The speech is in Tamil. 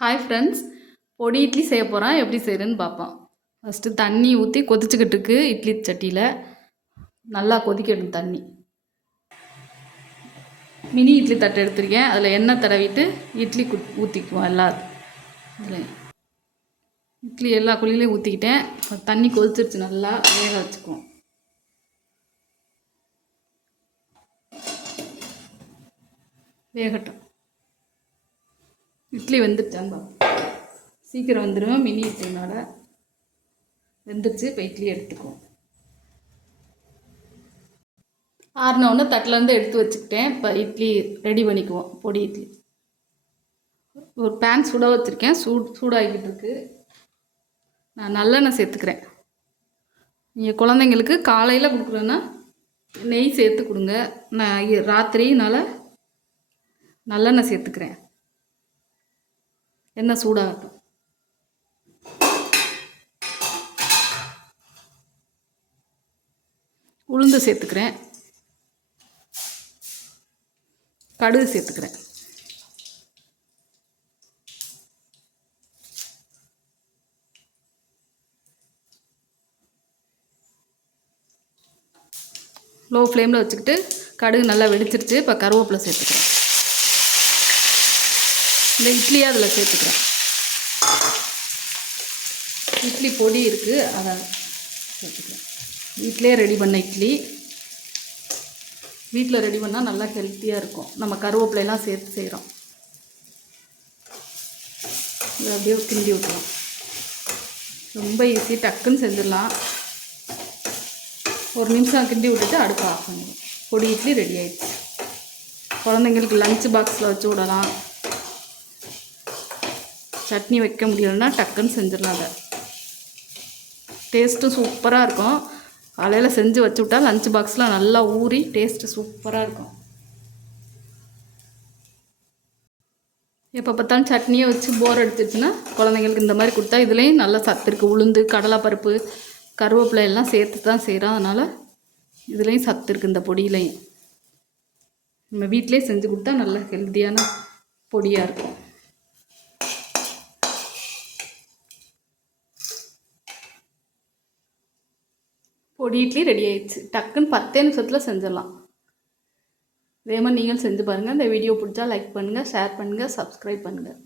ஹாய் ஃப்ரெண்ட்ஸ், பொடி இட்லி செய்ய போகிறேன். எப்படி செய்கிறேன்னு பார்ப்போம். ஃபஸ்ட்டு தண்ணி ஊற்றி கொதிச்சுக்கிட்டு இருக்கு இட்லி சட்டியில். நல்லா கொதிக்கணும் தண்ணி. மினி இட்லி தட்டு எடுத்துருக்கேன். அதில் எண்ணெய் தடவிட்டு இட்லி ஊற்றிக்குவோம். இதில் இட்லி எல்லா குழியிலையும் ஊற்றிக்கிட்டேன். தண்ணி கொதிச்சிருச்சு, நல்லா வேக வச்சுக்குவோம். வேகட்டும். இட்லி வெந்துருச்சான்னு சீக்கிரம் வந்துடுவேன். மினி இட்லினோட வெந்துருச்சு. இப்போ இட்லி எடுத்துக்குவோம். ஆறினவுடனே தட்டிலேருந்து எடுத்து வச்சுக்கிட்டேன். இப்போ இட்லி ரெடி பண்ணிக்குவோம். பொடி இட்லி. ஒரு பேன் சுட வச்சுருக்கேன். சூடாகிக்கிட்டு இருக்கு. நான் நல்லெண்ணெய் சேர்த்துக்கிறேன். நீங்கள் குழந்தைங்களுக்கு காலையில் கொடுக்குறேன்னா நெய் சேர்த்து கொடுங்க. நான் ராத்திரினால நல்லெண்ணெய் சேர்த்துக்கிறேன். எண்ணெய் சூடாகட்டும். உளுந்து சேர்த்துக்கிறேன். கடுகு சேர்த்துக்கிறேன். லோ ஃப்ளேமில் வச்சுக்கிட்டு கடுகு நல்லா வெடிச்சிருச்சு. இப்போ கருவேப்பிலை சேர்த்துக்கிறேன். இந்த இட்லியை அதில் சேர்த்துக்கிறேன். இட்லி பொடி இருக்குது, அதை சேர்த்துக்கிறேன். வீட்டிலே ரெடி பண்ண இட்லி. வீட்டில் ரெடி பண்ணால் நல்லா ஹெல்த்தியாக இருக்கும். நம்ம கருவேப்பிலையெல்லாம் சேர்த்து செய்கிறோம். இதை அப்படியே கிண்டி விட்டுலாம். ரொம்ப ஈஸி, டக்குன்னு செஞ்சிடலாம். ஒரு நிமிஷம் கிண்டி விட்டுட்டு அடுப்பு ஆஃப் பண்ணிடுவோம். பொடி இட்லி ரெடி ஆயிடுச்சு. குழந்தைங்களுக்கு லஞ்ச் பாக்ஸில் வச்சு விடலாம். சட்னி வைக்க முடியலன்னா டக்குன்னு செஞ்சிடலாம். அதை டேஸ்ட்டும் சூப்பராக இருக்கும். காலையில் செஞ்சு வச்சு விட்டால் லஞ்ச் பாக்ஸில் நல்லா ஊறி டேஸ்ட்டு சூப்பராக இருக்கும். எப்போ பார்த்தாலும் சட்னியை வச்சு போர் அடிச்சிச்சுன்னா குழந்தைங்களுக்கு இந்த மாதிரி கொடுத்தா இதுலேயும் நல்லா சத்து இருக்குது. உளுந்து, கடலைப்பருப்பு, கருவேப்பிலை எல்லாம் சேர்த்து தான் செய்கிறோம். அதனால் இதுலேயும் சத்து இருக்குது. இந்த பொடியிலையும் நம்ம வீட்டிலே செஞ்சு கொடுத்தா நல்ல ஹெல்த்தியான பொடியாக இருக்கும். பொடி இட்லி ரெடி ஆயிடுச்சு. டக்குன்னு 10 நிமிஷத்தில் செஞ்சிடலாம். இதே மாதிரி நீங்கள் செஞ்சு பாருங்கள். இந்த வீடியோ பிடிச்சா லைக் பண்ணுங்கள், ஷேர் பண்ணுங்கள், சப்ஸ்கிரைப் பண்ணுங்கள்.